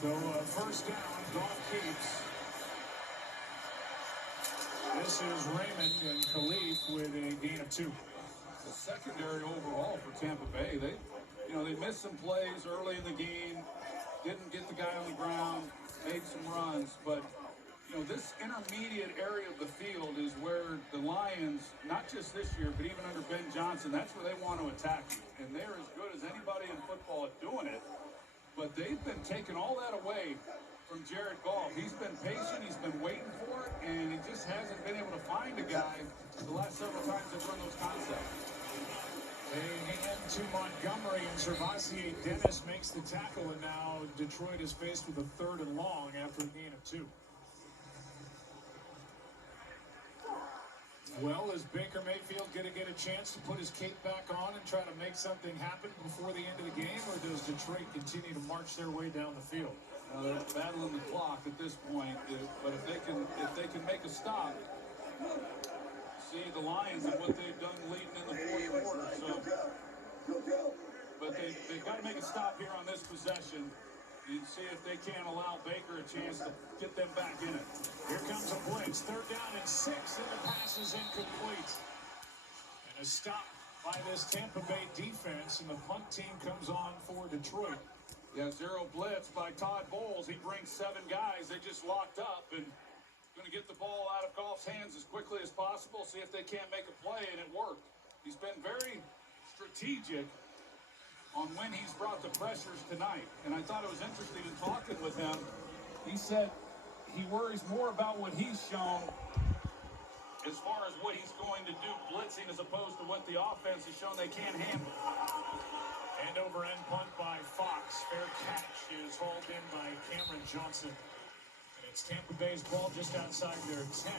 So first down, Goff keeps. This is Raymond and Khalif with a gain of 2. The secondary overall for Tampa Bay, they missed some plays early in the game, didn't get the guy on the ground, made some runs, but this intermediate area of the field is where the Lions, not just this year, but even under Ben Johnson, that's where they want to attack you. And they're as good as anybody in football at doing it. But they've been taking all that away from Jared Goff. He's been patient, he's been waiting for it, and he just hasn't been able to find a guy the last several times they've run those concepts. They hand to Montgomery, and Servassier Dennis makes the tackle, and now Detroit is faced with a 3rd and long after a gain of 2. Well, is Baker Mayfield going to get a chance to put his cape back on and try to make something happen before the end of the game, or does Detroit continue to march their way down the field? They're battling the clock at this point, but if they can make a stop, see the Lions and what they've done leading in the fourth quarter. But they've got to make a stop here on this possession and see if they can't allow Baker a chance to get them back in it. Here comes a blitz. 3rd down and 6, and the pass is incomplete. And a stop by this Tampa Bay defense, and the punt team comes on for Detroit. Yeah, 0 blitz by Todd Bowles. He brings 7 guys. They just locked up and going to get the ball out of Goff's hands as quickly as possible, see if they can't make a play, and it worked. He's been very strategic on when he's brought the pressures tonight. And I thought it was interesting in talking with him. He said he worries more about what he's shown as far as what he's going to do blitzing as opposed to what the offense has shown they can't handle. And over end punt by Fox. Fair catch is hauled in by Cameron Johnson. And it's Tampa Bay's ball just outside their 10.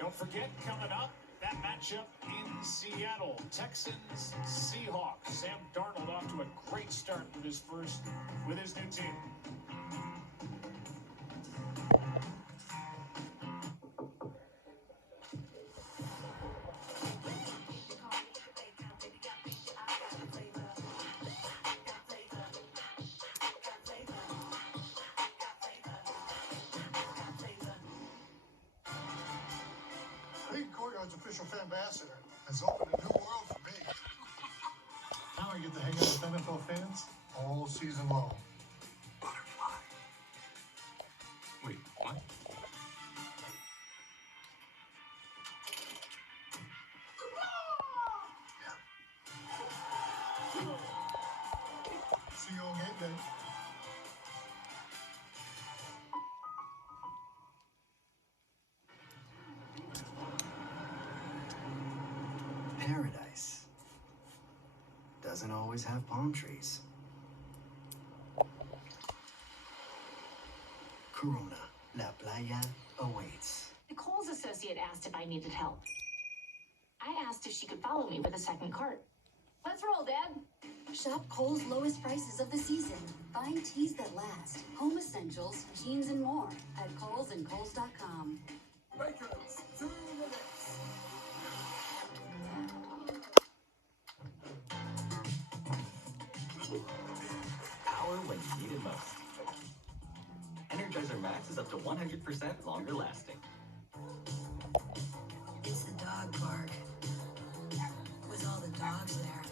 Don't forget, coming up, that matchup in Seattle. Texans, Seahawks. Sam Darnold off to a great start with his new team. Official ambassador has opened a new world for me. Now I get to hang out with NFL fans all season long. Butterfly. Wait, what? Yeah. See you on game day. Paradise doesn't always have palm trees. Corona, La Playa awaits. Nicole's associate asked if I needed help. I asked if she could follow me with a second cart. Let's roll, Dad. Shop Kohl's lowest prices of the season. Find teas that last, home essentials, jeans, and more at Kohl's and Kohl's.com. Bakers, 2 minutes. Power when you need it most. Energizer Max is up to 100% longer lasting. It's the dog park. With all the dogs there.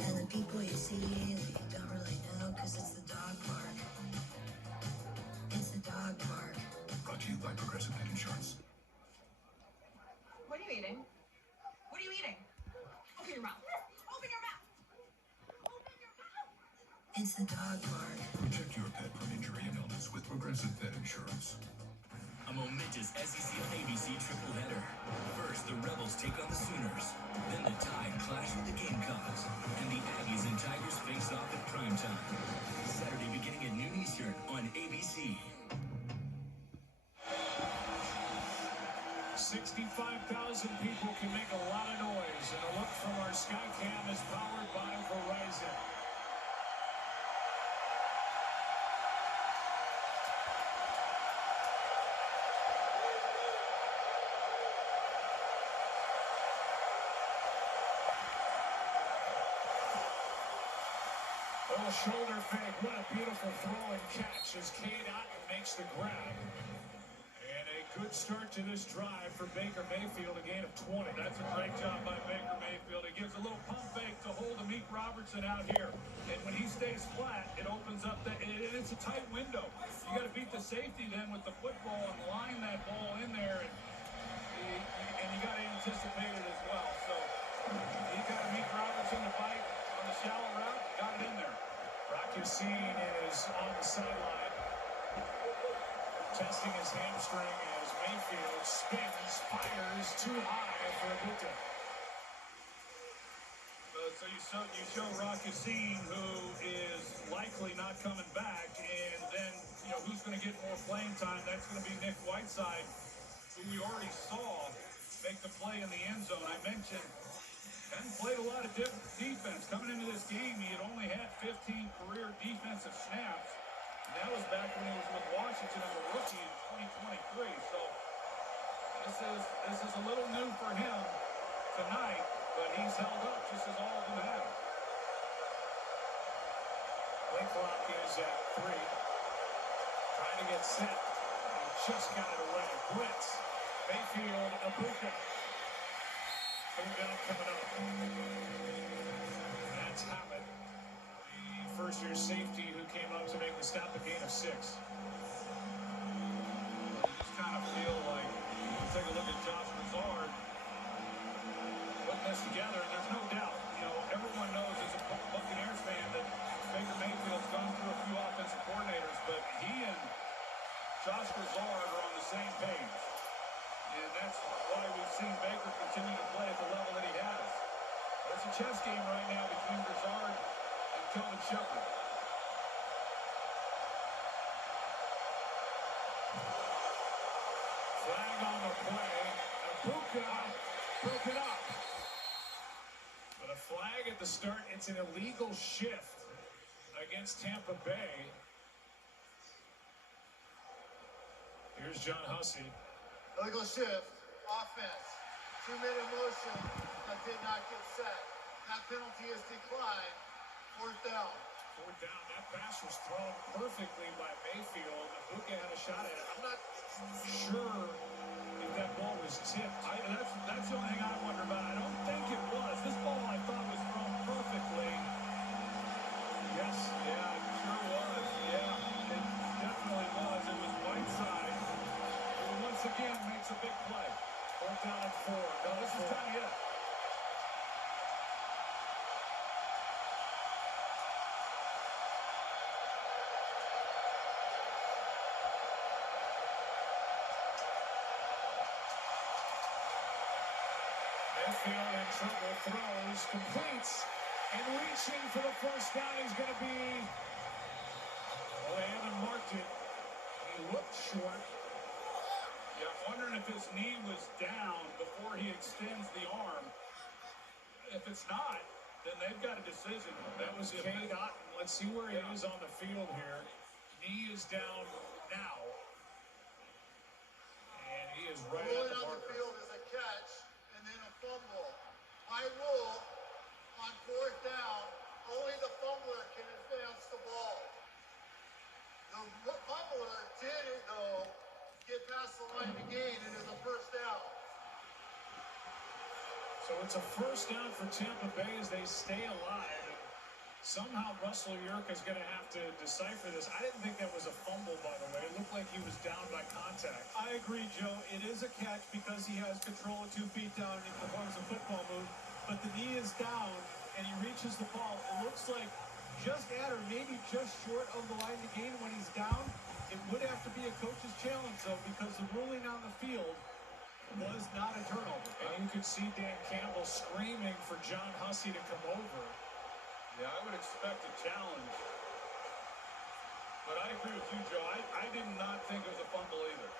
And the people you see that you don't really know because it's the dog park. It's the dog park. Brought to you by Progressive Pet Insurance. What are you eating? What are you eating? Open your mouth. Open your mouth. Open your mouth. It's the dog park. Protect your pet from injury and illness with Progressive Pet Insurance. A momentous SEC on ABC triple header. First, the Rebels take on the Sooners. Then the Tide clash with the Gamecocks. And the Aggies and Tigers face off at primetime. Saturday beginning at noon Eastern on ABC. 65,000 people can make a lot of noise, and a look from our Skycam is powered by Verizon. Little shoulder fake. What a beautiful throw and catch as Cade Otton makes the grab. And a good start to this drive for Baker Mayfield, a gain of 20. That's a great job by Baker Mayfield. He gives a little pump fake to hold Amik Robertson out here. And when he stays flat, it opens up it's a tight window. You got to beat the safety then with the football and line that ball in there. And you got to anticipate it as well. So he got Amik Robertson to fight on the shallow route, got it in there. Rock Ya-Sin is on the sideline, testing his hamstring as Mayfield spins, fires too high for Abuka. So you show Rock Ya-Sin, who is likely not coming back, and then who's going to get more playing time? That's going to be Nick Whiteside, who we already saw make the play in the end zone. I mentioned hadn't played a lot of defense coming into this game. He had only had 15 career defensive snaps, and that was back when he was with Washington as a rookie in 2023. So this is a little new for him tonight. But he's held up just as all of them have. Play clock is at 3. Trying to get set. He just got it away. Blitz. Mayfield, Abuka. Third down coming up. That's Hobbit, the first-year safety who came up to make the stop, a gain of 6. You just kind of feel like, take a look at Josh Broussard putting this together, and there's no doubt, everyone knows as a Buccaneers fan that Baker Mayfield's gone through a few offensive coordinators, but he and Josh Broussard are on the same page. And that's why we've seen Baker continue to play at the level that he has. It's a chess game right now between Broussard and Kelvin Shepherd. Flag on the play. Abuka broke it up. But a flag at the start. It's an illegal shift against Tampa Bay. Here's John Hussey. Illegal shift, offense, 2-minute motion that did not get set. That penalty is declined. 4th down. 4th down. That pass was thrown perfectly by Mayfield. Abuka had a shot at it. I'm not sure if that ball was tipped. That's the only thing I wonder about. I don't think it was. This ball I thought was thrown perfectly. Yes. Yeah, it sure was. Yeah, it definitely was. It was Whiteside, who once again makes a big play. 4th down and 4. No, this is kind of it. Mayfield in trouble, throws, completes, and reaching for the 1st down. He's going to be, well, they haven't marked it. He looked short. Yeah, I'm wondering if his knee was down before he extends the arm. If it's not, then they've got a decision. That was Cade Otton. Let's see where he is on the field here. Knee is down now. And he is right at the on the marker. field is a catch and then a fumble. By rule, on 4th down, only the fumbler can advance the ball. The fumbler did it, though, get past the line to gain. It is a 1st down. So it's a 1st down for Tampa Bay as they stay alive. Somehow Russell York is going to have to decipher this. I didn't think that was a fumble, by the way. It looked like he was down by contact. I agree, Joe. It is a catch because he has control of 2 feet down and he performs a football move. But the knee is down and he reaches the ball. It looks like just at or maybe just short of the line to gain when he's down. It would have to be a coach's challenge, though, because the ruling on the field was not a turnover. And you could see Dan Campbell screaming for John Hussey to come over. Yeah, I would expect a challenge. But I agree with you, Joe. I did not think it was a fumble either.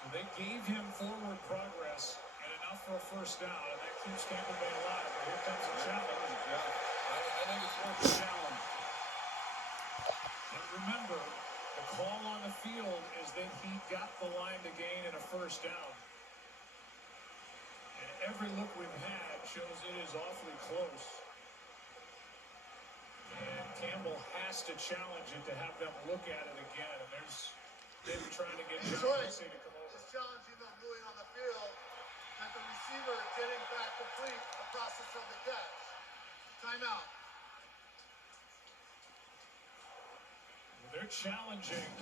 So they gave him forward progress and enough for a 1st down, and that keeps Tampa Bay alive. But here comes a challenge. Yeah, I think it's worth a challenge. And remember, the call on the field is that he got the line to gain in a 1st down. And every look we've had shows it is awfully close. And Campbell has to challenge it to have them look at it again. And there's them trying to get John Detroit Hussey to come over. is challenging them moving on the field that the receiver getting back complete the process of the catch. Timeout. They're challenging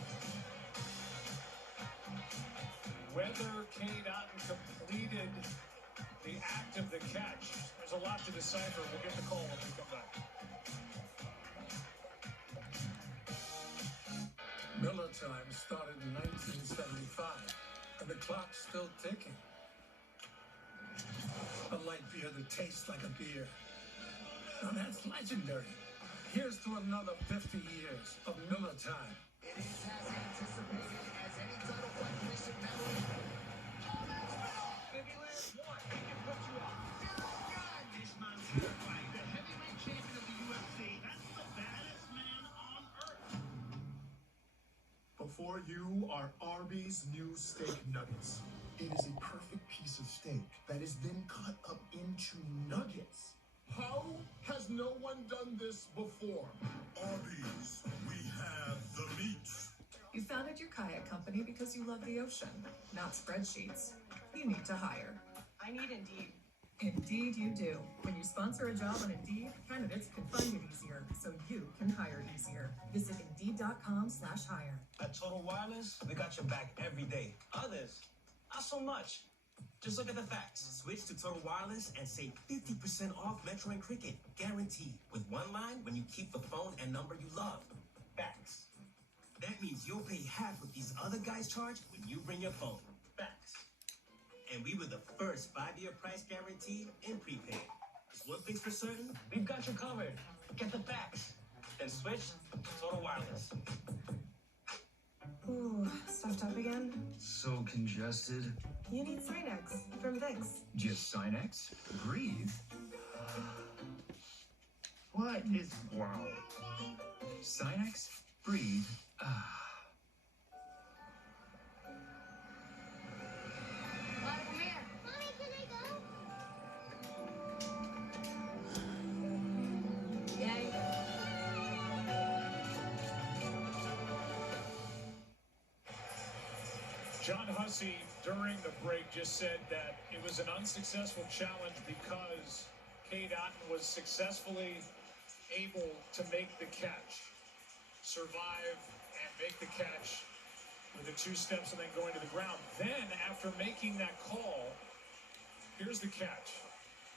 whether Cade Otton completed the act of the catch. There's a lot to decipher. We'll get the call when we come back. Miller Time started in 1975, and the clock's still ticking. A light beer that tastes like a beer. Now that's legendary. Here's to another 50 years of Miller Time. It is as anticipated as any title fight mission metal. Oh, that's Miller! Biggie Lance, what? He can put you off. Zero gun! This man's here fighting the heavyweight champion of the UFC. That's the baddest man on earth. Before you are Arby's new steak nuggets. It is a perfect piece of steak that is then cut up into nuggets. How has no one done this before? Arby's, we have the meats. You founded your kayak company because you love the ocean, not spreadsheets. You need to hire. I need Indeed. Indeed you do. When you sponsor a job on Indeed, candidates can find it easier, so you can hire easier. Visit Indeed.com/hire. At Total Wireless, we got your back every day. Others, not so much. Just look at the facts. Switch to Total Wireless and save 50% off Metro and Cricket. Guaranteed. With one line when you keep the phone and number you love. Facts. That means you'll pay half what these other guys charge when you bring your phone. Facts. And we were the first 5-year price guarantee in prepaid. Because one thing's for certain, we've got you covered. Get the facts. Then switch to Total Wireless. Ooh, stuffed up again? So congested. You need Sinex from Vicks. Just Sinex? Breathe. What is wow? Sinex? Breathe. John Hussey, during the break, just said that it was an unsuccessful challenge because Cade Otton was successfully able to make the catch, survive and make the catch with the 2 steps and then going to the ground. Then, after making that call, here's the catch.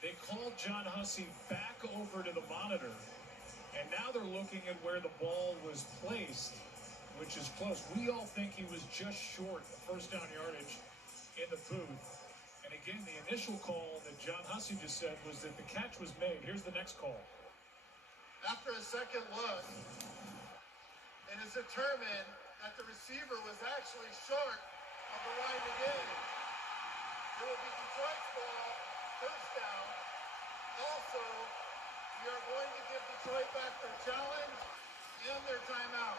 They called John Hussey back over to the monitor, and now they're looking at where the ball was placed, which is close. We all think he was just short of first down yardage in the booth. And again, the initial call that John Hussey just said was that the catch was made. Here's the next call. After a second look, it is determined that the receiver was actually short of the line to gain. It will be Detroit's ball, first down. Also, we are going to give Detroit back their challenge and their timeout.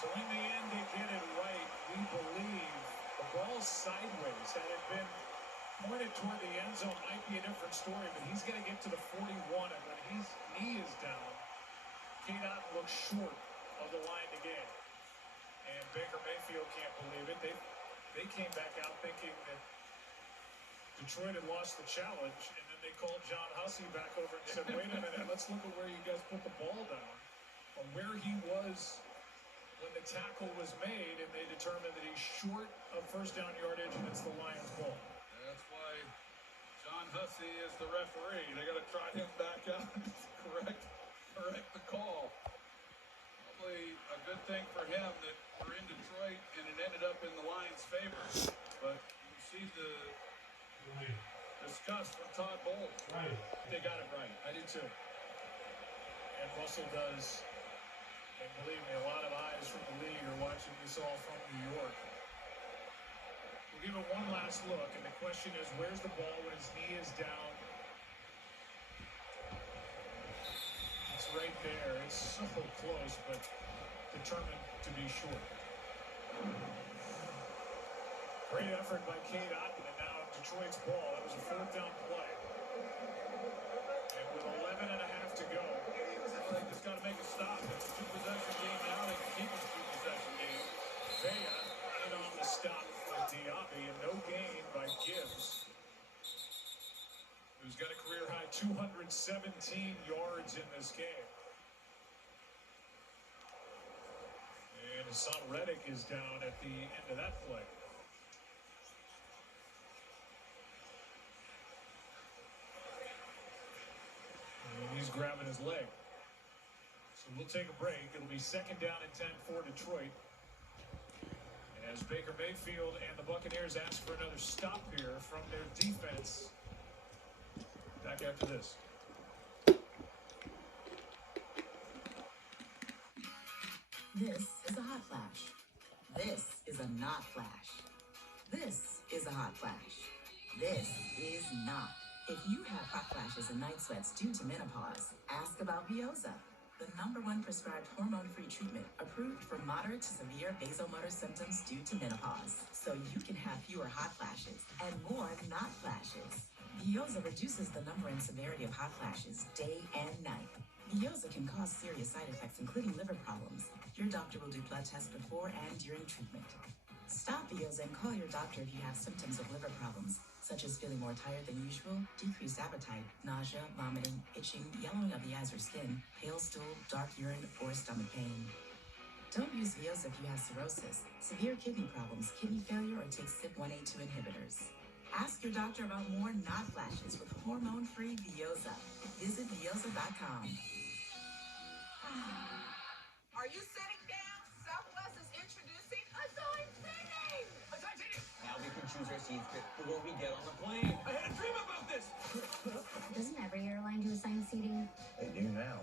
So in the end, they get it right. We believe the ball sideways. Had it been pointed toward the end zone, might be a different story, but he's going to get to the 41, and when his knee is down, Cade Otton looks short of the line to gain. And Baker Mayfield can't believe it. They came back out thinking that Detroit had lost the challenge, and then they called John Hussey back over and said, wait a minute, let's look at where you guys put the ball down, or where he was when the tackle was made, and they determined that he's short of first down yardage, and it's the Lions' ball. That's why John Hussey is the referee. They got to trot him back out and correct the call. Probably a good thing for him that we're in Detroit and it ended up in the Lions' favor. But you see the disgust from Todd Bowles. Right. They got it right. I do too. And Russell does. And believe me, a lot of eyes from the league are watching this all from New York. We'll give it one last look, and the question is, where's the ball when his knee is down? It's right there. It's so close, but determined to be short. Great effort by Cade Otton, and now Detroit's ball. That was a 4th down play. And 7.5 to go. Well, they just got to make a stop. It's a two-possession game now. They can keep it a two-possession game. Vea in on the stop with Diaby, and no gain by Gibbs, who's got a career-high 217 yards in this game. And Hassan Reddick is down at the end of that play. And he's grabbing his leg. So we'll take a break. It'll be 2nd down and 10 for Detroit, as Baker Mayfield and the Buccaneers ask for another stop here from their defense. Back after this. This is a hot flash. This is a not flash. This is a hot flash. This is not. If you have hot flashes and night sweats due to menopause, ask about Veoza, the #1 prescribed hormone-free treatment approved for moderate to severe vasomotor symptoms due to menopause, so you can have fewer hot flashes and more not flashes. Veoza reduces the number and severity of hot flashes day and night. Veoza can cause serious side effects, including liver problems. Your doctor will do blood tests before and during treatment. Stop Veoza and call your doctor if you have symptoms of liver problems, such as feeling more tired than usual, decreased appetite, nausea, vomiting, itching, yellowing of the eyes or skin, pale stool, dark urine, or stomach pain. Don't use Veoza if you have cirrhosis, severe kidney problems, kidney failure, or take CYP1A2 inhibitors. Ask your doctor about more not flashes with hormone-free Veoza. Visit Veoza.com. Are you sitting down? Southwest is introducing assigned seating. Assigned seating. Now we can choose our seats before we get on the plane. I had a dream about this. Doesn't every airline do assigned seating? They do now.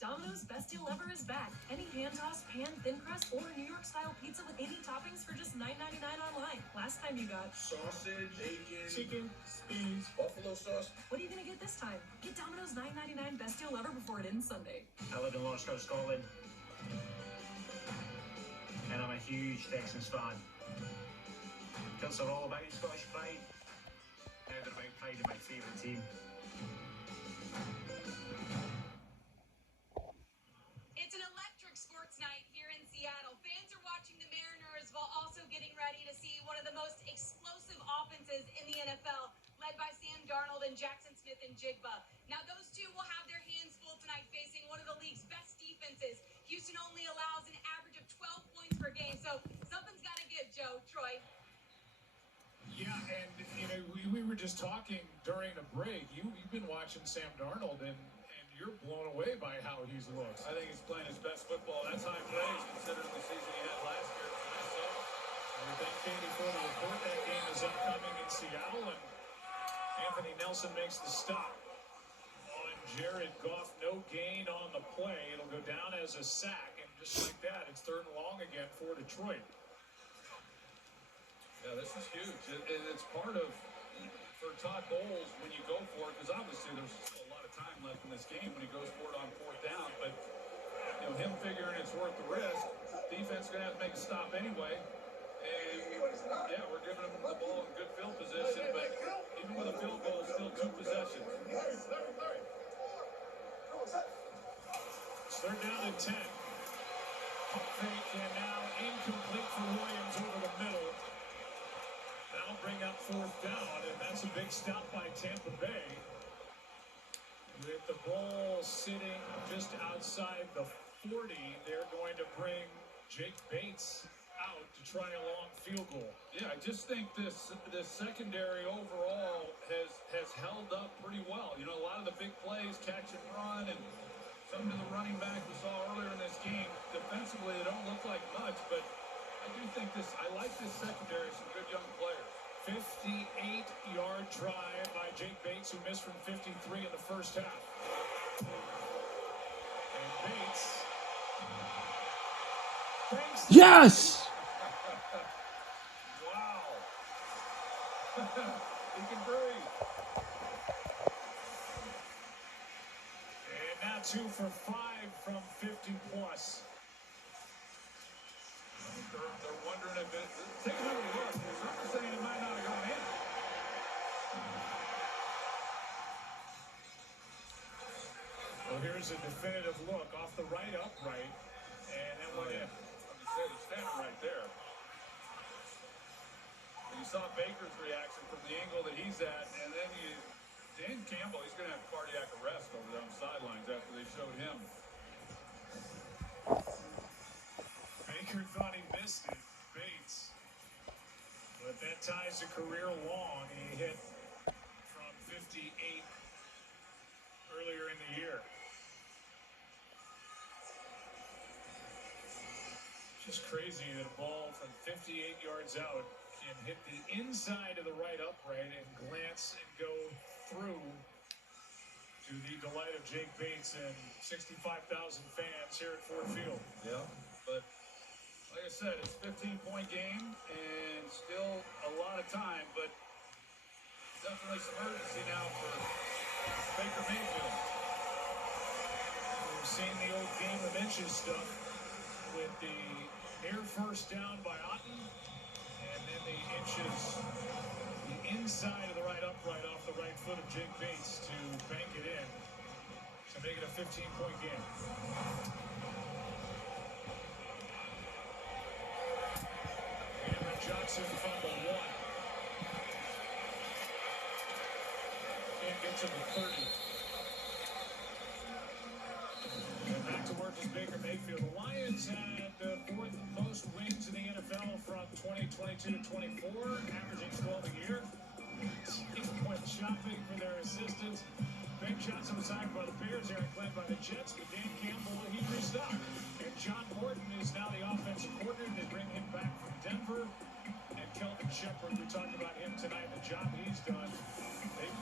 Domino's Best Deal Ever is back. Any hand-tossed, pan, thin crust, or New York-style pizza with 80 toppings for just $9.99 online. Last time you got Sausage, bacon, chicken, beans, buffalo sauce. What are you gonna get this time? Get Domino's $9.99 Best Deal Ever before it ends Sunday. I live in Glasgow, Scotland, and I'm a huge Texans fan. Kilts are all about Scottish pride. Now they're about pride in my favourite team. It's an electric sports night here in Seattle. Fans are watching the Mariners while also getting ready to see one of the most explosive offenses in the NFL, led by Sam Darnold and Jackson Smith and Jigba. Now, those two will have their hands full tonight facing one of the league's best defenses. Houston only allows an average of 12 points per game, so something's got to give, Joe. Troy. Yeah, and we were just talking during the break. You've been watching Sam Darnold, and you're blown away by how he's looked. I think he's playing his best football. That's high praise considering the season he had last year with Minnesota. We thank Katie for the report. That game is upcoming in Seattle, and Anthony Nelson makes the stop on Jared Goff. No gain on the play. It'll go down as a sack, and just like that, it's 3rd and long again for Detroit. Yeah, this is huge. It's part of, for Todd Bowles, when you go for it, because obviously there's a lot of time left in this game when he goes for it on 4th down, but him figuring it's worth the risk. Defense going to have to make a stop anyway. And yeah, we're giving him the ball in good field position, but even with a field goal, still 2 possessions. It's 3rd down and 10. Pump fake, and now incomplete for Williams over the middle. That'll bring up 4th down, and that's a big stop by Tampa Bay. With the ball sitting just outside the 40, they're going to bring Jake Bates out to try a long field goal. Yeah, I just think this secondary overall has held up pretty well. A lot of the big plays, catch and run, and some of the running back we saw earlier in this game, defensively they don't look like much, but I do think I like this secondary, some good young players. 58-yard drive by Jake Bates, who missed from 53 in the first half. And Bates. Yes! Wow. He can breathe. And now 2 for 5 from 50 plus. They're wondering if it. Take another look. There's something saying it might not have gone in. Well, here's a definitive look off the right upright, and that went in. He's standing right there. And you saw Baker's reaction from the angle that he's at, and then Dan Campbell, he's going to have cardiac arrest over there on the sidelines after they showed him. Baker thought he missed it, Bates. But that ties a career long. He hit from 58 earlier in the year. Just crazy that a ball from 58 yards out can hit the inside of the right upright and glance and go through to the delight of Jake Bates and 65,000 fans here at Ford Field. Yeah, but like I said, it's a 15-point game and still a lot of time, but definitely some urgency now for Baker Mayfield. We've seen the old game of inches stuff with the near first down by Otten, and then the inches, the inside of the right upright off the right foot of Jake Bates to bank it in to make it a 15-point game. Cameron Johnson fumble 1. Can't get to the 30. And back to work is Baker Mayfield. The Lions had the 4th most wins in the NFL from 2022 to 24, averaging 12 a year. Steve went shopping for their assistants. Ben Johnson was hired by the Bears, Aaron Glenn by the Jets, but Dan Campbell, he restocked. And John Morton is now the offensive coordinator. They bring him back from Denver. And Kelvin Shepard, we talked about him tonight, the job he's done. They